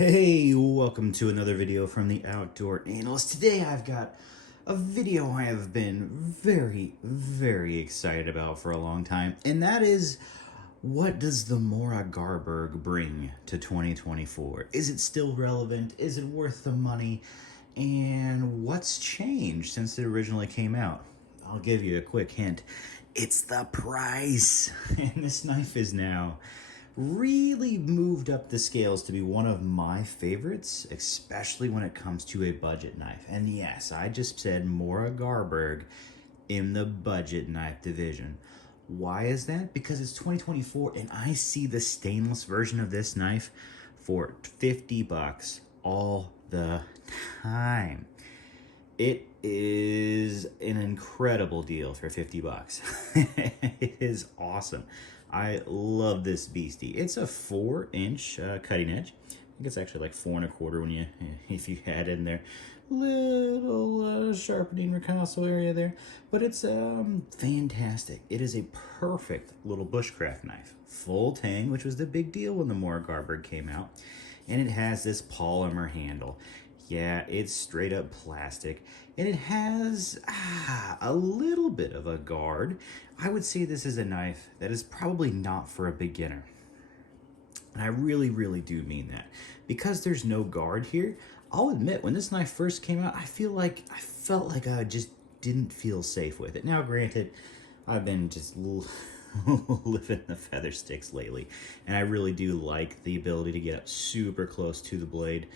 Hey, welcome to another video from the Outdoor Analyst. Today I've got a video I have been very excited about for a long time, and that is, what does the Mora Garberg bring to 2024? Is it still relevant? Is it worth the money? And what's changed since it originally came out? I'll give you a quick hint. It's the price. And this knife is now really moved up the scales to be one of my favorites, especially when it comes to a budget knife. And yes, I just said Mora Garberg in the budget knife division. Why is that? Because it's 2024 and I see the stainless version of this knife for 50 bucks all the time. It is an incredible deal for 50 bucks. It is awesome. I love this beastie. It's a 4-inch cutting edge. I think it's actually like 4 1/4 when if you add in there little sharpening ricasso area there. But it's fantastic. It is a perfect little bushcraft knife. Full tang, which was the big deal when the Mora Garberg came out. And it has this polymer handle. Yeah, it's straight up plastic, and it has a little bit of a guard. I would say this is a knife that is probably not for a beginner. And I really do mean that. Because there's no guard here, I'll admit, when this knife first came out, I felt like I just didn't feel safe with it. Now, granted, I've been just living the feather sticks lately, and I really do like the ability to get up super close to the blade.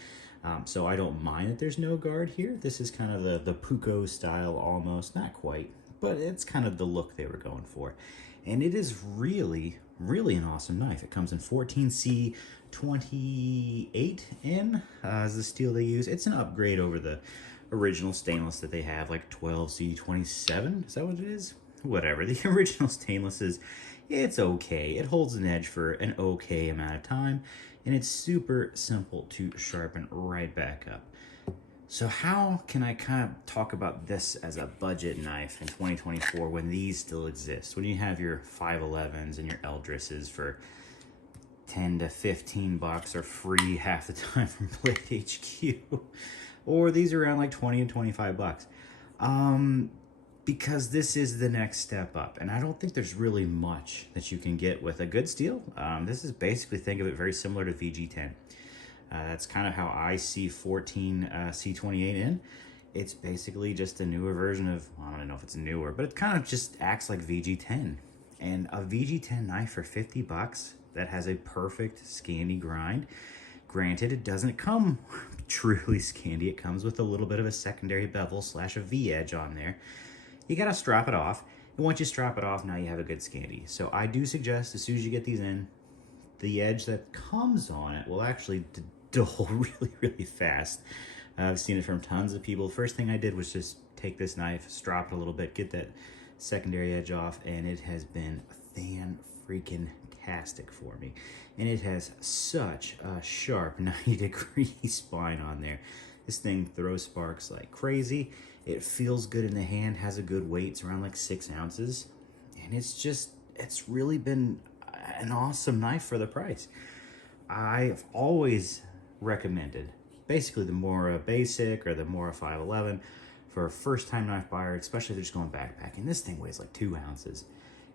So I don't mind that there's no guard here. This is kind of the Puko style almost, not quite, but it's kind of the look they were going for. And it is really an awesome knife. It comes in 14C 28N is the steel they use. It's an upgrade over the original stainless that they have, like 12C 27. Is that what it is? Whatever. The original stainless it's okay. It holds an edge for an okay amount of time, and it's super simple to sharpen right back up. So how can I kind of talk about this as a budget knife in 2024 when these still exist? When you have your 511s and your Eldresses for 10 to 15 bucks or free half the time from Blade HQ, or these are around like 20 to 25 bucks. Because this is the next step up, and I don't think there's really much that you can get with a good steel. This is basically, think of it very similar to VG10. That's kind of how I see 14 C28N. It's basically just a newer version of, I don't know if it's newer, but it kind of just acts like VG10. And a VG10 knife for 50 bucks that has a perfect Scandi grind. Granted, it doesn't come truly Scandi. It comes with a little bit of a secondary bevel / a V-edge on there. You gotta strap it off, and once you strap it off, now you have a good Scandi. So I do suggest, as soon as you get these in, the edge that comes on it will actually dull really fast. I've seen it from tons of people. First thing I did was just take this knife, strap it a little bit, get that secondary edge off, and it has been fan-freaking-tastic for me. And it has such a sharp 90-degree spine on there. This thing throws sparks like crazy. It feels good in the hand, has a good weight. It's around like 6 ounces. And it's really been an awesome knife for the price. I've always recommended basically the Mora Basic or the Mora 511 for a first-time knife buyer, especially if they're just going backpacking. This thing weighs like 2 ounces.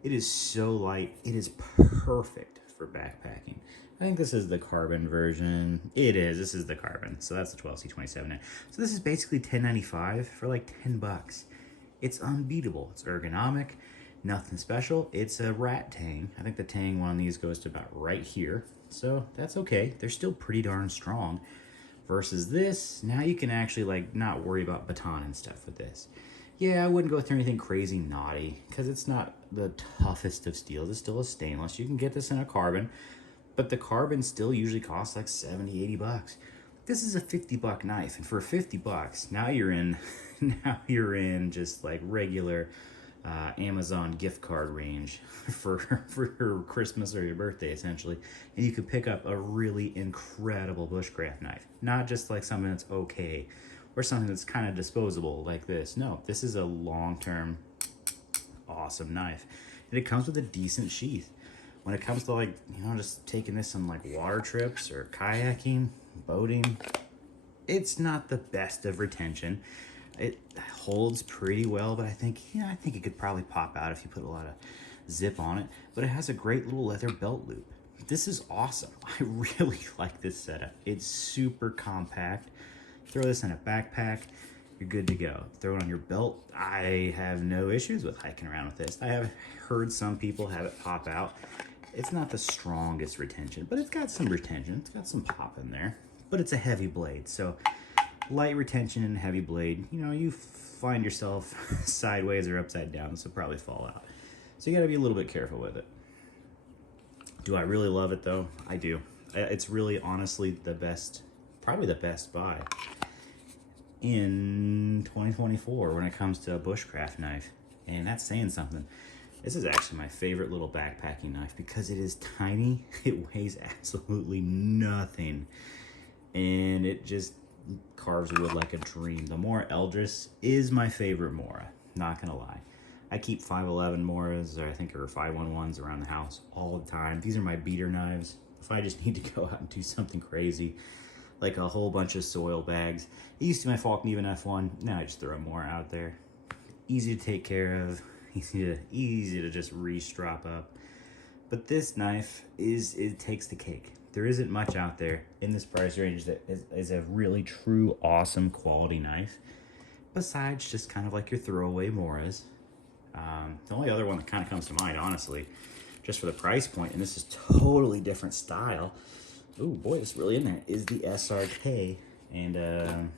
It is so light. It is perfect for backpacking. I think this is the carbon version. It is. This is the carbon. So that's the 12C27. So this is basically $10.95 for like 10 bucks. It's unbeatable. It's ergonomic. Nothing special. It's a rat tang. I think the tang one on these goes to about right here. So that's okay. They're still pretty darn strong. Versus this, now you can actually like not worry about baton and stuff with this. Yeah, I wouldn't go through anything crazy naughty because it's not the toughest of steels. It's still a stainless. You can get this in a carbon, but the carbon still usually costs like 70, 80 bucks. This is a 50-buck knife, and for 50 bucks, now you're in just like regular Amazon gift card range for your Christmas or your birthday, essentially. And you could pick up a really incredible bushcraft knife, not just like something that's okay or something that's kind of disposable like this. No, this is a long-term awesome knife, and it comes with a decent sheath. When it comes to like, just taking this on like water trips or kayaking, boating, it's not the best of retention. It holds pretty well, but I think it could probably pop out if you put a lot of zip on it. But it has a great little leather belt loop. This is awesome. I really like this setup. It's super compact. Throw this in a backpack, you're good to go. Throw it on your belt. I have no issues with hiking around with this. I have heard some people have it pop out. It's not the strongest retention, but it's got some retention. It's got some pop in there, but it's a heavy blade. So light retention and heavy blade, you know, you find yourself sideways or upside down, this will probably fall out. So you gotta be a little bit careful with it. Do I really love it though? I do. It's really honestly the best, probably the best buy in 2024 when it comes to a bushcraft knife. And that's saying something. This is actually my favorite little backpacking knife because it is tiny. It weighs absolutely nothing. And it just carves wood like a dream. The Mora Eldris is my favorite Mora, not gonna lie. I keep 511 Moras, or I think, or 511s around the house all the time. These are my beater knives. If I just need to go out and do something crazy, like a whole bunch of soil bags. It used to be my Falcon Even F1. Now I just throw more out there. Easy to take care of. Easy to just re-strap up. But this knife it takes the cake. There isn't much out there in this price range that is a really true awesome quality knife. Besides just kind of like your throwaway Moras. The only other one that kind of comes to mind, honestly, just for the price point, and this is totally different style. Oh boy, it's really in there, is the SRK and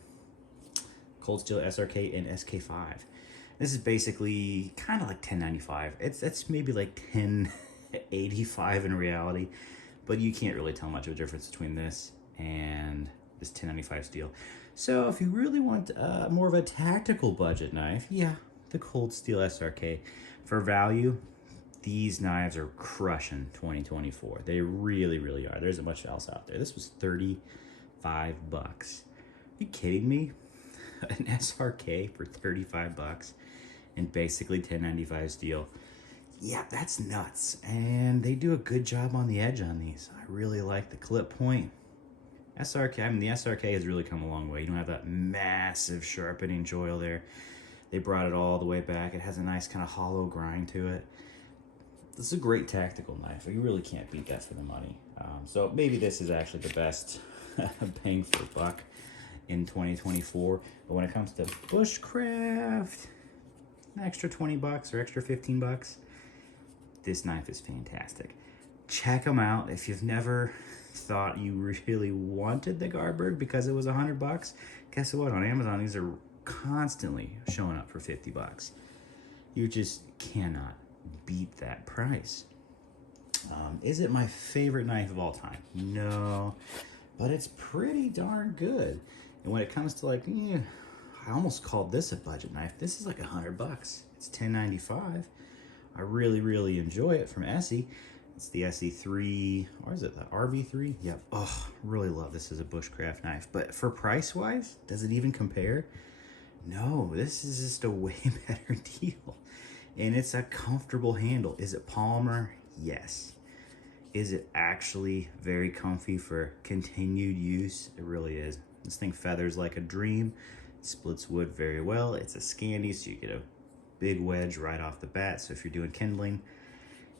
Cold Steel SRK and SK5. This is basically kind of like 1095. It's maybe like 1085 in reality, but you can't really tell much of a difference between this and this 1095 steel. So if you really want more of a tactical budget knife, yeah, the Cold Steel SRK. For value, these knives are crushing 2024. They really, really are. There isn't much else out there. This was 35 bucks. Are you kidding me? An SRK for 35 bucks and basically 1095 steel. Yeah, that's nuts. And they do a good job on the edge on these. I really like the clip point. SRK, I mean, the SRK has really come a long way. You don't have that massive sharpening joil there. They brought it all the way back. It has a nice kind of hollow grind to it. This is a great tactical knife. You really can't beat that for the money. So maybe this is actually the best bang for buck in 2024. But when it comes to bushcraft, an extra 20 bucks or extra 15 bucks, this knife is fantastic. Check them out. If you've never thought you really wanted the Garberg because it was 100 bucks, guess what? On Amazon, these are constantly showing up for 50 bucks. You just cannot beat that price. Is it my favorite knife of all time? No, but it's pretty darn good. And when it comes to like, I almost called this a budget knife. This is like 100 bucks. It's 10.95. I really, really enjoy it from Essie. It's the SE3, or is it the RV3? Yep. Oh, really love this as a bushcraft knife. But for price-wise, does it even compare? No, this is just a way better deal. And it's a comfortable handle. Is it polymer? Yes. Is it actually very comfy for continued use? It really is. This thing feathers like a dream. It splits wood very well. It's a Scandi, so you get a big wedge right off the bat. So if you're doing kindling,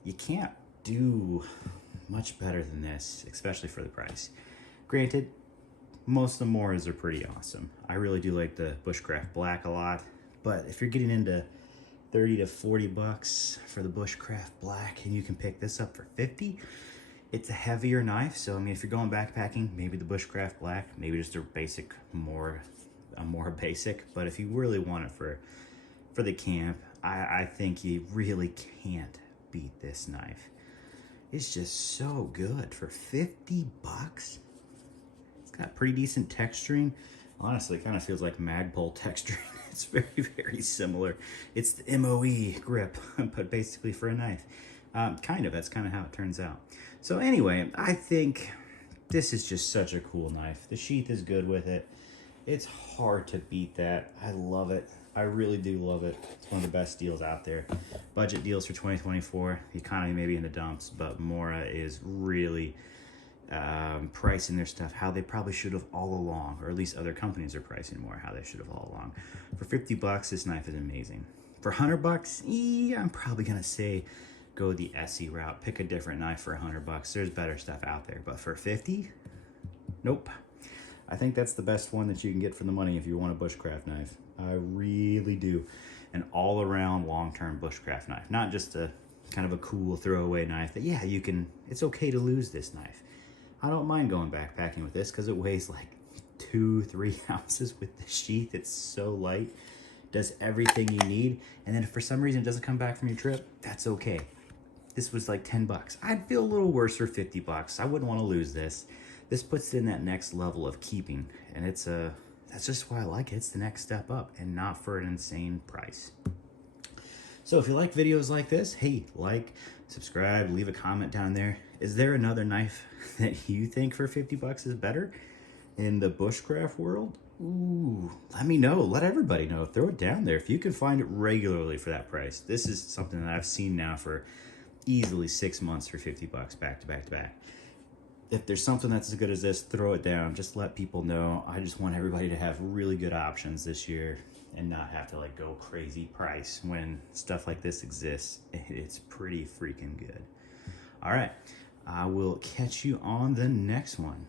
you can't do much better than this, especially for the price. Granted, most of the Moras are pretty awesome. I really do like the bushcraft black a lot, but if you're getting into 30 to 40 bucks for the bushcraft black and you can pick this up for 50, it's a heavier knife. So I mean, if you're going backpacking, maybe the bushcraft black, maybe just a basic more basic. But if you really want it for the camp, I think you really can't beat this knife. It's just so good for 50 bucks. It's got pretty decent texturing. Honestly, it kind of feels like Magpul texturing. It's very, very similar. It's the MOE grip, but basically for a knife. Kind of, that's kind of how it turns out. So anyway, I think this is just such a cool knife. The sheath is good with it. It's hard to beat that. I love it. I really do love it. It's one of the best deals out there. Budget deals for 2024. The economy may be in the dumps, but Mora is really pricing their stuff how they probably should have all along, or at least other companies are pricing more how they should have all along. For 50 bucks, this knife is amazing. For 100 bucks, I'm probably gonna say go the SE route. Pick a different knife for 100 bucks. There's better stuff out there, but for 50, nope. I think that's the best one that you can get for the money if you want a bushcraft knife. I really do. An all-around long-term bushcraft knife, not just a kind of a cool throwaway knife that, yeah, you can, it's okay to lose this knife. I don't mind going backpacking with this because it weighs like 2-3 ounces with the sheath. It's so light, does everything you need. And then if for some reason it doesn't come back from your trip, that's okay. This was like 10 bucks. I'd feel a little worse for 50 bucks. I wouldn't want to lose this. This puts it in that next level of keeping, and it's that's just why I like it. It's the next step up, and not for an insane price. So if you like videos like this, hey, like, subscribe, leave a comment down there. Is there another knife that you think for 50 bucks is better in the bushcraft world? Ooh, let me know. Let everybody know. Throw it down there if you can find it regularly for that price. This is something that I've seen now for easily 6 months for 50 bucks, back to back to back. If there's something that's as good as this, throw it down. Just let people know. I just want everybody to have really good options this year and not have to like go crazy price when stuff like this exists. It's pretty freaking good. All right, I will catch you on the next one.